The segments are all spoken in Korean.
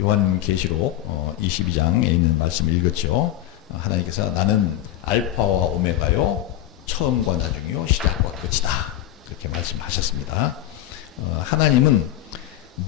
요한계시록 22장에 있는 말씀을 읽었죠. 하나님께서 나는 알파와 오메가요, 처음과 나중이요, 시작과 끝이다. 그렇게 말씀하셨습니다. 하나님은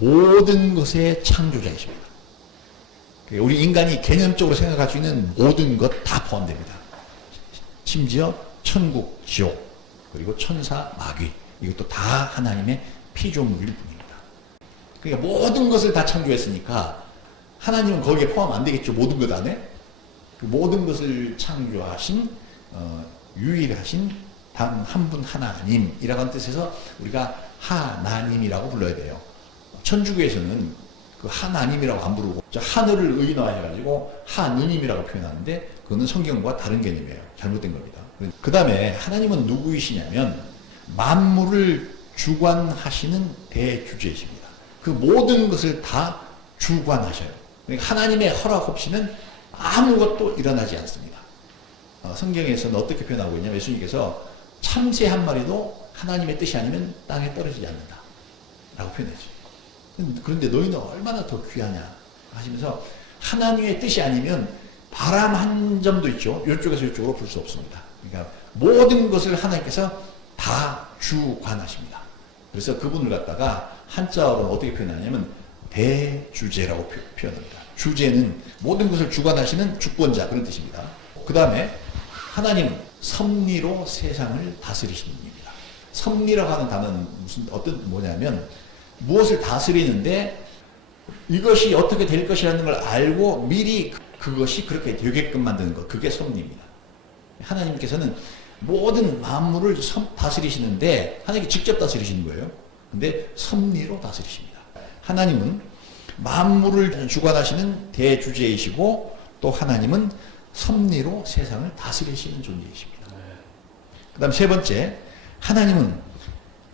모든 것의 창조자이십니다. 우리 인간이 개념적으로 생각할 수 있는 모든 것 다 포함됩니다. 심지어 천국, 지옥, 그리고 천사, 마귀, 이것도 다 하나님의 피조물일 뿐입니다. 그러니까 모든 것을 다 창조했으니까 하나님은 거기에 포함 안 되겠죠. 모든 것 안에. 그 모든 것을 창조하신 유일하신 단 한 분 하나님이라고 하는 뜻에서 우리가 하나님이라고 불러야 돼요. 천주교에서는 그 하나님이라고 안 부르고 하늘을 의인화해가지고 하느님이라고 표현하는데 그거는 성경과 다른 개념이에요. 잘못된 겁니다. 그 다음에 하나님은 누구이시냐면 만물을 주관하시는 대주제이십니다. 그 모든 것을 다 주관하셔요. 그러니까 하나님의 허락 없이는 아무것도 일어나지 않습니다. 성경에서는 어떻게 표현하고 있냐면 예수님께서 참새 한 마리도 하나님의 뜻이 아니면 땅에 떨어지지 않는다 라고 표현했죠. 그런데 너희는 얼마나 더 귀하냐 하시면서 하나님의 뜻이 아니면 바람 한 점도 있죠. 이쪽에서 이쪽으로 불 수 없습니다. 그러니까 모든 것을 하나님께서 다 주관하십니다. 그래서 그분을 갖다가 한자어로 어떻게 표현하냐면 대주제라고 표현합니다. 주제는 모든 것을 주관하시는 주권자 그런 뜻입니다. 그 다음에 하나님은 섭리로 세상을 다스리시는 분입니다. 섭리라고 하는 단어는 뭐냐면 무엇을 다스리는데 이것이 어떻게 될 것이라는 걸 알고 미리 그것이 그렇게 되게끔 만드는 것. 그게 섭리입니다. 하나님께서는 모든 만물을 다스리시는데 하나님이 직접 다스리시는 거예요. 근데 섭리로 다스리십니다. 하나님은 만물을 주관하시는 대주제이시고 또 하나님은 섭리로 세상을 다스리시는 존재이십니다. 그 다음 세 번째, 하나님은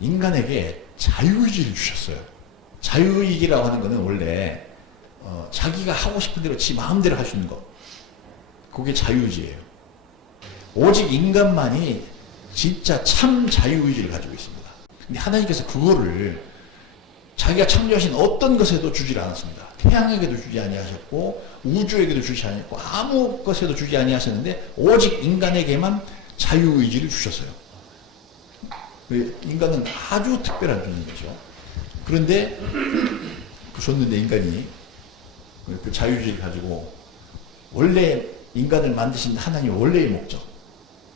인간에게 자유의지를 주셨어요. 자유의지라고 하는 것은 원래 자기가 하고 싶은 대로 지 마음대로 할 수 있는 것. 그게 자유의지예요. 오직 인간만이 진짜 참 자유의지를 가지고 있습니다. 근데 하나님께서 그거를 자기가 창조하신 어떤 것에도 주지 않았습니다. 태양에게도 주지 아니하셨고 우주에게도 주지 아니하셨고 아무 것에도 주지 아니하셨는데 오직 인간에게만 자유의지를 주셨어요. 인간은 아주 특별한 존재인 거죠. 그런데 줬는데 인간이 그 자유의지를 가지고 원래 인간을 만드신 하나님의 원래의 목적,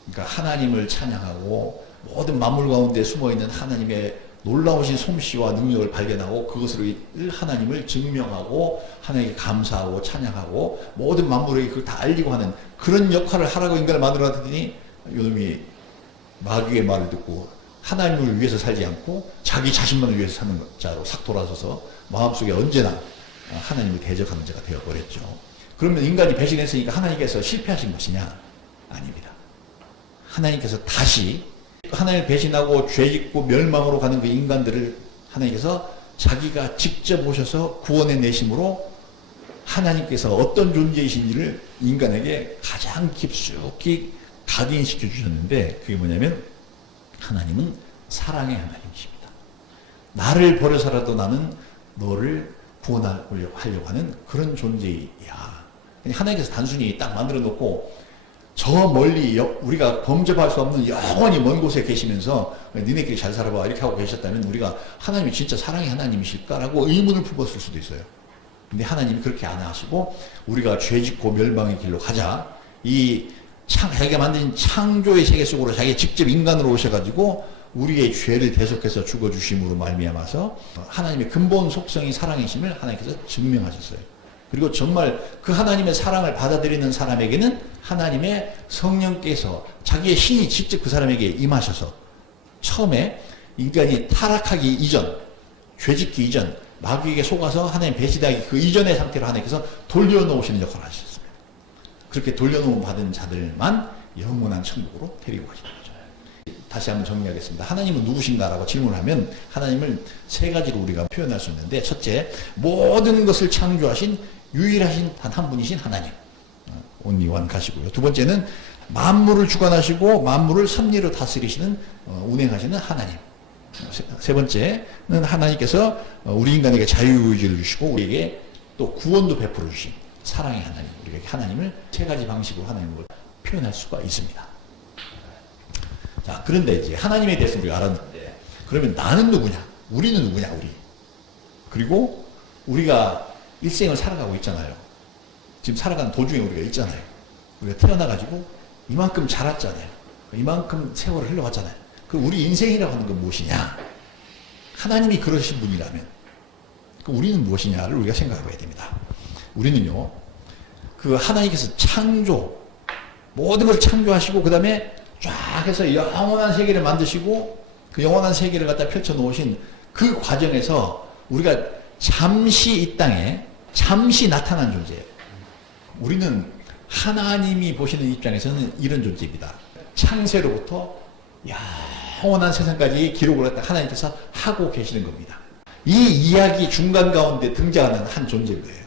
그러니까 하나님을 찬양하고 모든 만물 가운데 숨어있는 하나님의 놀라우신 솜씨와 능력을 발견하고 그것으로 하나님을 증명하고 하나님께 감사하고 찬양하고 모든 만물에게 그걸 다 알리고 하는 그런 역할을 하라고 인간을 만들어놨더니 이놈이 마귀의 말을 듣고 하나님을 위해서 살지 않고 자기 자신만을 위해서 사는 자로 싹 돌아서서 마음속에 언제나 하나님을 대적하는 자가 되어버렸죠. 그러면 인간이 배신했으니까 하나님께서 실패하신 것이냐? 아닙니다. 하나님께서 다시 하나님을 배신하고 죄짓고 멸망으로 가는 그 인간들을 하나님께서 자기가 직접 오셔서 구원해 내심으로 하나님께서 어떤 존재이신지를 인간에게 가장 깊숙이 각인시켜 주셨는데 그게 뭐냐면 하나님은 사랑의 하나님이십니다. 나를 버려서라도 나는 너를 구원하려고 하는 그런 존재야. 하나님께서 단순히 딱 만들어 놓고 저 멀리 우리가 범접할 수 없는 영원히 먼 곳에 계시면서 니네끼리 잘 살아봐 이렇게 하고 계셨다면 우리가 하나님이 진짜 사랑의 하나님이실까라고 의문을 품었을 수도 있어요. 근데 하나님이 그렇게 안 하시고 우리가 죄짓고 멸망의 길로 가자. 자기가 만든 창조의 세계 속으로 자기 직접 인간으로 오셔가지고 우리의 죄를 대속해서 죽어주심으로 말미암아서 하나님의 근본 속성이 사랑이심을 하나님께서 증명하셨어요. 그리고 정말 그 하나님의 사랑을 받아들이는 사람에게는 하나님의 성령께서 자기의 신이 직접 그 사람에게 임하셔서 처음에 인간이 타락하기 이전, 죄짓기 이전, 마귀에게 속아서 하나님 배신하기 그 이전의 상태로 하나님께서 돌려놓으시는 역할을 하셨습니다. 그렇게 돌려놓음 받은 자들만 영원한 천국으로 데리고 가시는 거죠. 다시 한번 정리하겠습니다. 하나님은 누구신가라고 질문하면 하나님을 세 가지로 우리가 표현할 수 있는데 첫째, 모든 것을 창조하신 유일하신 단 한 분이신 하나님. only one 가시고요. 두 번째는 만물을 주관하시고 만물을 섭리로 다스리시는 운행하시는 하나님. 세 번째는 하나님께서 우리 인간에게 자유의지를 주시고 우리에게 또 구원도 베풀어 주신 사랑의 하나님, 우리가 하나님을 세 가지 방식으로 하나님을 표현할 수가 있습니다. 자, 그런데 이제 하나님에 대해서 우리가 알았는데, 그러면 나는 누구냐? 우리는 누구냐, 우리. 그리고 우리가 일생을 살아가고 있잖아요. 지금 살아가는 도중에 우리가 있잖아요. 우리가 태어나가지고 이만큼 자랐잖아요. 이만큼 세월을 흘러왔잖아요. 그 우리 인생이라고 하는 건 무엇이냐? 하나님이 그러신 분이라면 그 우리는 무엇이냐를 우리가 생각해봐야 됩니다. 우리는요, 그 하나님께서 창조, 모든 것을 창조하시고 그 다음에 쫙 해서 영원한 세계를 만드시고 그 영원한 세계를 갖다 펼쳐놓으신 그 과정에서 우리가 잠시 이 땅에 잠시 나타난 존재예요. 우리는 하나님이 보시는 입장에서는 이런 존재입니다. 창세로부터 영원한 세상까지 기록을 갖다 하나님께서 하고 계시는 겁니다. 이 이야기 중간 가운데 등장하는 한 존재인 거예요.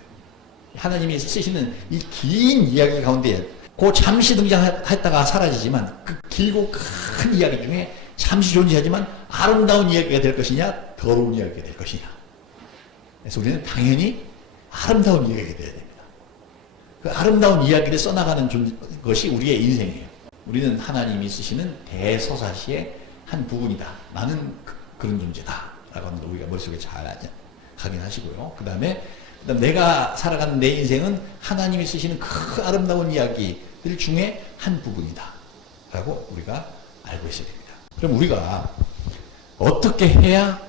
하나님이 쓰시는 이 긴 이야기 가운데 그 잠시 등장했다가 사라지지만 그 길고 큰 이야기 중에 잠시 존재하지만 아름다운 이야기가 될 것이냐, 더러운 이야기가 될 것이냐. 그래서 우리는 당연히 아름다운 이야기가 돼야 됩니다. 그 아름다운 이야기를 써나가는 것이 우리의 인생이에요. 우리는 하나님이 쓰시는 대서사시의 한 부분이다. 나는 그런 존재다. 라고 하는 걸 우리가 머릿속에 잘 확인하시고요. 그 다음에 내가 살아가는 내 인생은 하나님이 쓰시는 그 아름다운 이야기들 중에 한 부분이다. 라고 우리가 알고 있어야 됩니다. 그럼 우리가 어떻게 해야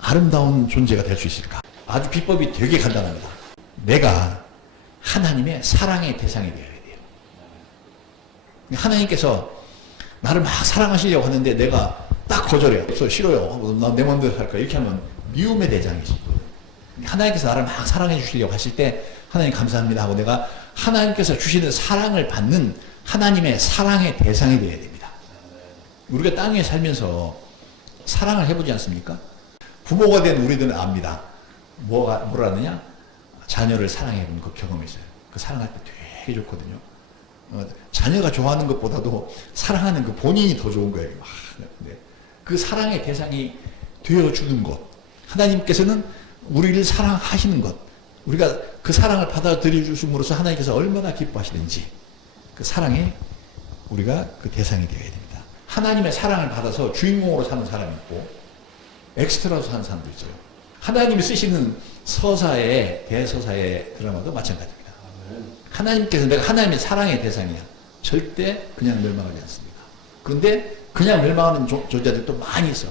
아름다운 존재가 될 수 있을까? 아주 비법이 되게 간단합니다. 내가 하나님의 사랑의 대상이 되어야 돼요. 하나님께서 나를 막 사랑하시려고 하는데 내가 딱 거절해요. 싫어요. 나 내 마음대로 할 거야. 이렇게 하면 미움의 대상이시고, 하나님께서 나를 막 사랑해 주시려고 하실 때 하나님 감사합니다 하고 내가 하나님께서 주시는 사랑을 받는 하나님의 사랑의 대상이 되어야 됩니다. 우리가 땅에 살면서 사랑을 해보지 않습니까? 부모가 된 우리들은 압니다. 뭐라느냐? 자녀를 사랑해본 그 경험이 있어요. 그 사랑할 때 되게 좋거든요. 자녀가 좋아하는 것보다도 사랑하는 그 본인이 더 좋은 거예요. 네. 그 사랑의 대상이 되어주는 것, 하나님께서는 우리를 사랑하시는 것, 우리가 그 사랑을 받아들여 주심으로써 하나님께서 얼마나 기뻐하시는지, 그 사랑에 우리가 그 대상이 되어야 됩니다. 하나님의 사랑을 받아서 주인공으로 사는 사람이 있고 엑스트라로 사는 사람도 있어요. 하나님이 쓰시는 서사의 대서사의 드라마도 마찬가지입니다. 하나님께서 내가 하나님의 사랑의 대상이야. 절대 그냥 멸망하지 않습니다. 그런데 그냥 멸망하는 존재들도 많이 있어.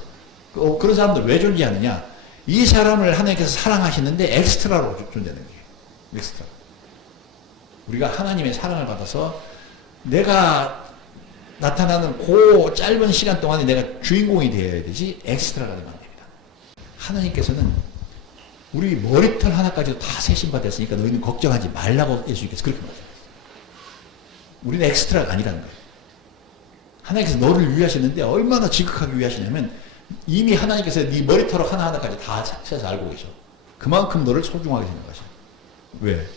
그런 사람들 왜 존재하느냐? 이 사람을 하나님께서 사랑하시는데 엑스트라로 존재하는 거예요. 엑스트라. 우리가 하나님의 사랑을 받아서 내가 나타나는 그 짧은 시간 동안에 내가 주인공이 되어야 되지 엑스트라가 되면 안 됩니다. 하나님께서는 우리 머리털 하나까지도 다 세심받았으니까 너희는 걱정하지 말라고 예수님께서 그렇게 말해요. 우리는 엑스트라가 아니라는 거예요. 하나님께서 너를 위하시는데 얼마나 지극하게 위하시냐면 이미 하나님께서 네 머리털 하나하나까지 다 세서 알고 계셔. 그만큼 너를 소중하게 생각하셔. 왜?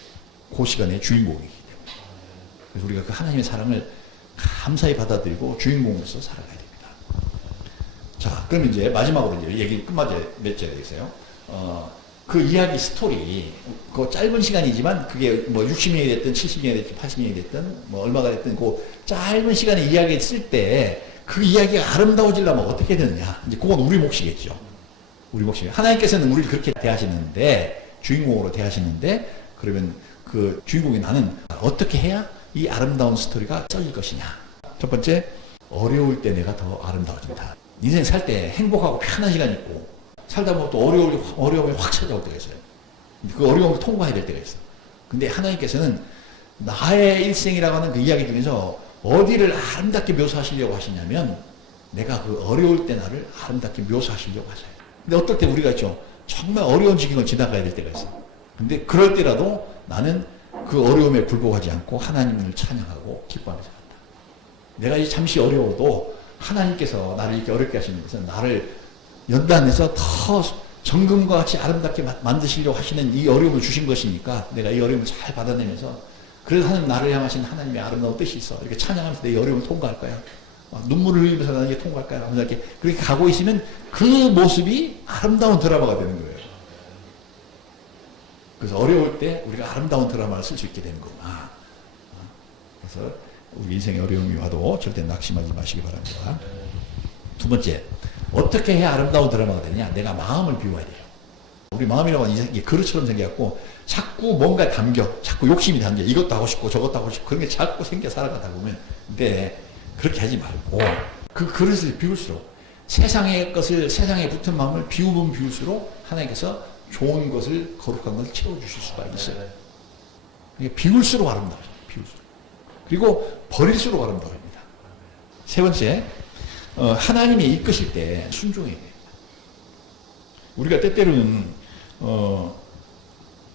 그 시간에 주인공이기 때문에. 그래서 우리가 그 하나님의 사랑을 감사히 받아들이고 주인공으로서 살아가야 됩니다. 자, 그럼 이제 마지막으로 이제 얘기 끝마저 맺어야 되겠어요. 그 이야기 스토리, 그 짧은 시간이지만 그게 뭐 60년이 됐든 70년이 됐든 80년이 됐든 뭐 얼마가 됐든 그 짧은 시간에 이야기 쓸 때 그 이야기가 아름다워지려면 어떻게 되느냐. 이제 그건 우리 몫이겠죠. 우리 몫이. 하나님께서는 우리를 그렇게 대하시는데, 주인공으로 대하시는데, 그러면 그 주인공이 나는 어떻게 해야 이 아름다운 스토리가 써질 것이냐. 첫 번째, 어려울 때 내가 더 아름다워진다. 인생 살 때 행복하고 편한 시간이 있고, 살다 보면 또 어려움이 확 찾아올 때가 있어요. 그 어려움을 통과해야 될 때가 있어. 근데 하나님께서는 나의 일생이라고 하는 그 이야기 중에서 어디를 아름답게 묘사하시려고 하시냐면 내가 그 어려울 때 나를 아름답게 묘사하시려고 하세요. 근데 어떨 때 우리가 있죠. 정말 어려운 지경을 지나가야 될 때가 있어. 근데 그럴 때라도 나는 그 어려움에 굴복하지 않고 하나님을 찬양하고 기뻐하면서 간다. 내가 이 잠시 어려워도 하나님께서 나를 이렇게 어렵게 하시는 것은 나를 연단해서 더 정금과 같이 아름답게 만드시려고 하시는 이 어려움을 주신 것이니까 내가 이 어려움을 잘 받아내면서 그래서 하나님 나를 향하신 하나님의 아름다운 뜻이 있어. 이렇게 찬양하면서 내 어려움을 통과할 거야. 눈물을 흘리면서 나는 이게 통과할 거야. 하면서 이렇게 그렇게 가고 있으면 그 모습이 아름다운 드라마가 되는 거예요. 그래서 어려울 때 우리가 아름다운 드라마를 쓸 수 있게 되는 거구나. 그래서 우리 인생에 어려움이 와도 절대 낙심하지 마시기 바랍니다. 두 번째, 어떻게 해야 아름다운 드라마가 되냐? 내가 마음을 비워야 돼요. 우리 마음이라고 하는 이게 그릇처럼 생겨갖고 자꾸 뭔가 담겨, 자꾸 욕심이 담겨. 이것도 하고 싶고 저것도 하고 싶고 그런 게 자꾸 생겨 살아가다 보면, 근데 그렇게 하지 말고 그 그릇을 비울수록 세상의 것을, 세상에 붙은 마음을 비우면 비울수록 하나님께서 좋은 것을, 거룩한 것을 채워주실 수가 있어요. 그러니까 비울수록 아름다워요. 비울수록. 그리고 버릴수록 아름다워집니다. 세 번째, 하나님이 이끄실 때 순종해야 돼요. 우리가 때때로는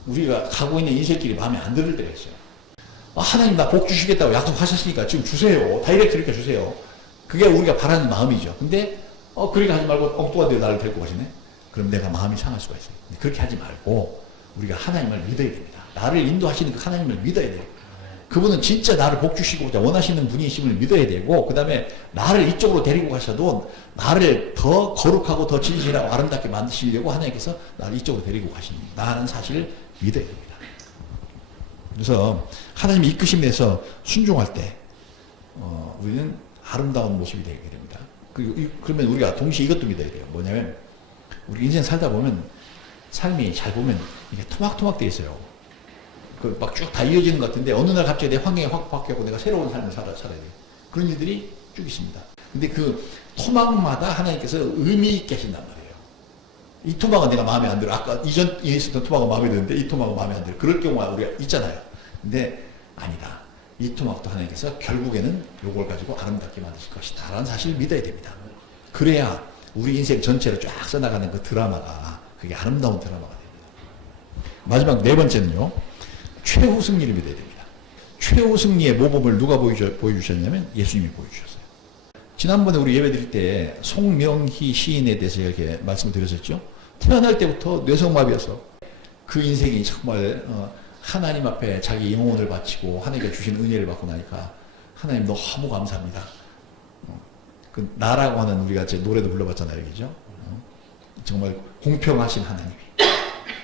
우리가 가고 있는 인생길이 마음에 안 들을 때가 있어요. 하나님 나 복 주시겠다고 약속하셨으니까 지금 주세요. 다이렉트 이렇게 주세요. 그게 우리가 바라는 마음이죠. 근데 그렇게 하지 말고 엉뚱한 데로 나를 데리고 가시네. 그럼 내가 마음이 상할 수가 있어요. 그렇게 하지 말고 우리가 하나님을 믿어야 됩니다. 나를 인도하시는 그 하나님을 믿어야 돼요. 그분은 진짜 나를 복 주시고자 원하시는 분이심을 믿어야 되고, 그 다음에 나를 이쪽으로 데리고 가셔도 나를 더 거룩하고 더 진실하고 아름답게 만드시려고 하나님께서 나를 이쪽으로 데리고 가십니다. 나는 사실을 믿어야 됩니다. 그래서 하나님이 이끄심 내서 순종할 때 우리는 아름다운 모습이 되게 됩니다. 그러면 우리가 동시에 이것도 믿어야 돼요. 뭐냐면 우리 인생 살다 보면 삶이 잘 보면 이게 토막토막 돼 있어요. 막 쭉 다 이어지는 것 같은데 어느 날 갑자기 내 환경이 확 바뀌고 내가 새로운 삶을 살아야 돼요. 그런 일들이 쭉 있습니다. 근데 그 토막마다 하나님께서 의미 있게 하신단 말이에요. 이 토막은 내가 마음에 안 들어. 아까 이전에 있었던 토막은 마음에 드는데 이 토막은 마음에 안 들어. 그럴 경우가 우리가 있잖아요. 근데 아니다. 이 토막도 하나님께서 결국에는 요걸 가지고 아름답게 만드실 것이다 라는 사실을 믿어야 됩니다. 그래야 우리 인생 전체를 쫙 써나가는 그 드라마가, 그게 아름다운 드라마가 됩니다. 마지막 네 번째는요, 최후 승리를 믿어야 됩니다. 최후 승리의 모범을 누가 보여주셨냐면 예수님이 보여주셨어요. 지난번에 우리 예배 드릴 때 송명희 시인에 대해서 이렇게 말씀을 드렸었죠. 태어날 때부터 뇌성마비여서 그 인생이 정말 하나님 앞에 자기 영혼을 바치고 하나님께 주신 은혜를 받고 나니까 하나님 너무 감사합니다. 그 나라고 하는 우리가 제 노래도 불러봤잖아요, 그죠? 정말 공평하신 하나님이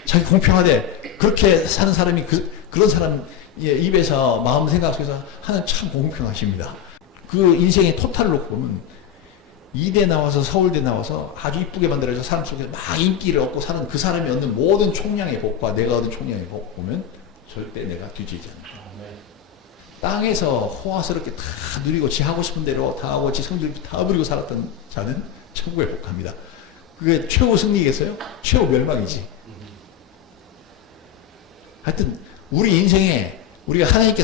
자기 공평하대 그렇게 사는 사람이 그런 사람 입에서 마음 생각 속에서 하나님 참 공평하십니다. 그 인생의 토탈을 놓고 보면 이대 나와서 서울대 나와서 아주 이쁘게 만들어서 사람 속에서 막 인기를 얻고 사는 그 사람이 얻는 모든 총량의 복과 내가 얻은 총량의 복 보면 절대 내가 뒤지지 않는다. 땅에서 호화스럽게 다 누리고 지 하고 싶은 대로 다 하고 지 성질 다 부리고 살았던 자는 천국에 복합니다. 그게 최후 승리겠어요? 최후 멸망이지. 하여튼 우리 인생에 우리가 하나님께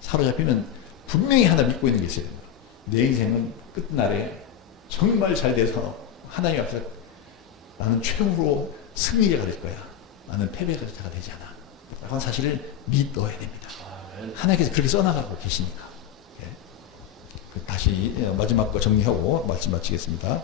사로잡히면 분명히 하나 믿고 있는 게 있어야 됩니다. 내 인생은 끝날에 정말 잘 돼서 하나님 앞에서 나는 최후로 승리자가 될 거야. 나는 패배자가 되지 않아. 라는 사실을 믿어야 됩니다. 하나님께서 그렇게 써나가고 계시니까. 다시 마지막 거 정리하고 말씀 마치겠습니다.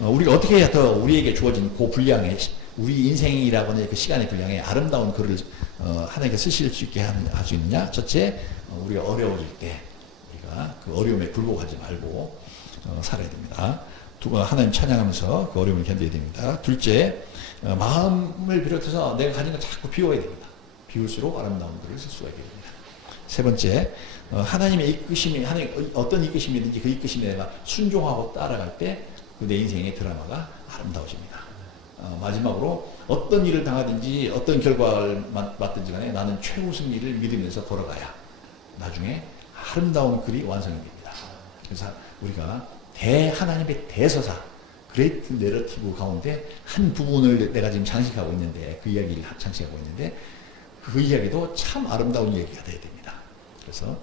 우리가 어떻게 해야 더 우리에게 주어진 그 분량의 우리 인생이라고 하는 그 시간의 분량에 아름다운 글을 하나님께 쓰실 수 있게 할 수 있느냐? 첫째, 우리가 어려워질 때 우리가 그 어려움에 굴복하지 말고 살아야 됩니다. 하나님 찬양하면서 그 어려움을 견뎌야 됩니다. 둘째, 마음을 비롯해서 내가 가진 걸 자꾸 비워야 됩니다. 비울수록 아름다운 글을 쓸 수가 있게 됩니다. 세 번째, 하나님의 이끄심이, 하나님 어떤 이끄심이든지 그 이끄심에 내가 순종하고 따라갈 때 그 내 인생의 드라마가 아름다워집니다. 마지막으로 어떤 일을 당하든지 어떤 결과를 맞든지 간에 나는 최후 승리를 믿으면서 걸어가야 나중에 아름다운 글이 완성이 됩니다. 그래서 우리가 하나님의 대서사, 그레이트 내러티브 가운데 한 부분을 내가 지금 장식하고 있는데, 그 이야기를 장식하고 있는데 그 이야기도 참 아름다운 이야기가 되어야 됩니다. 그래서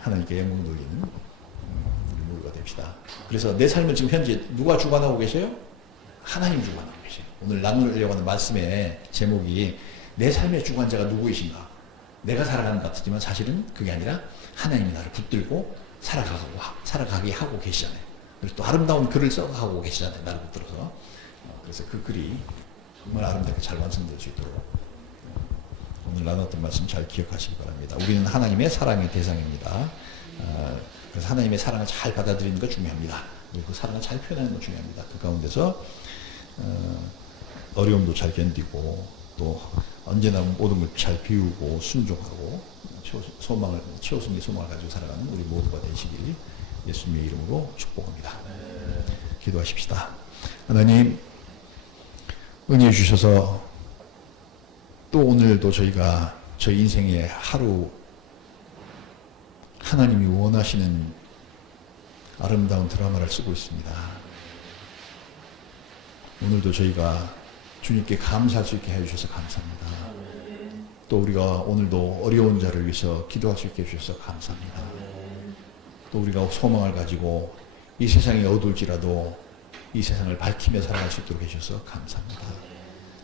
하나님께 영광 돌리는 우리 모두가 됩시다. 그래서 내 삶을 지금 현재 누가 주관하고 계세요? 하나님 주관하고 계세요. 오늘 나누려고 하는 말씀의 제목이 내 삶의 주관자가 누구이신가? 내가 살아가는 것 같지만 사실은 그게 아니라 하나님이 나를 붙들고 살아가게 하고 계시잖아요. 그래서 또 아름다운 글을 써가고 계시잖아요. 나를 붙들어서. 그래서 그 글이 정말 아름답게 잘 완성될 수 있도록 오늘 나눴던 말씀 잘 기억하시기 바랍니다. 우리는 하나님의 사랑의 대상입니다. 그래서 하나님의 사랑을 잘 받아들이는 것 중요합니다. 그리고 그 사랑을 잘 표현하는 것 중요합니다. 그 가운데서 어려움도 잘 견디고 또 언제나 모든 걸 잘 비우고 순종하고 최우선의 소망을 가지고 살아가는 우리 모두가 되시길 예수님의 이름으로 축복합니다. 기도하십시다. 하나님, 은혜 주셔서 또 오늘도 저희가 저희 인생의 하루 하나님이 원하시는 아름다운 드라마를 쓰고 있습니다. 오늘도 저희가 주님께 감사할 수 있게 해주셔서 감사합니다. 또 우리가 오늘도 어려운 자를 위해서 기도할 수 있게 해주셔서 감사합니다. 또 우리가 소망을 가지고 이 세상이 어두울지라도 이 세상을 밝히며 살아갈 수 있도록 해주셔서 감사합니다.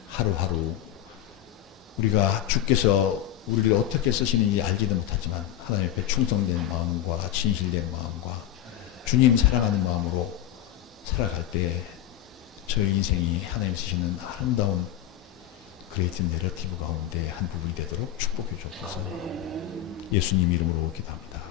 하루하루 우리가 주께서 우리를 어떻게 쓰시는지 알지도 못하지만 하나님 앞에 충성된 마음과 진실된 마음과 주님 사랑하는 마음으로 살아갈 때 저희 인생이 하나님 쓰시는 아름다운 그레이트 내러티브 가운데 한 부분이 되도록 축복해 주옵소서. 예수님 이름으로 기도합니다.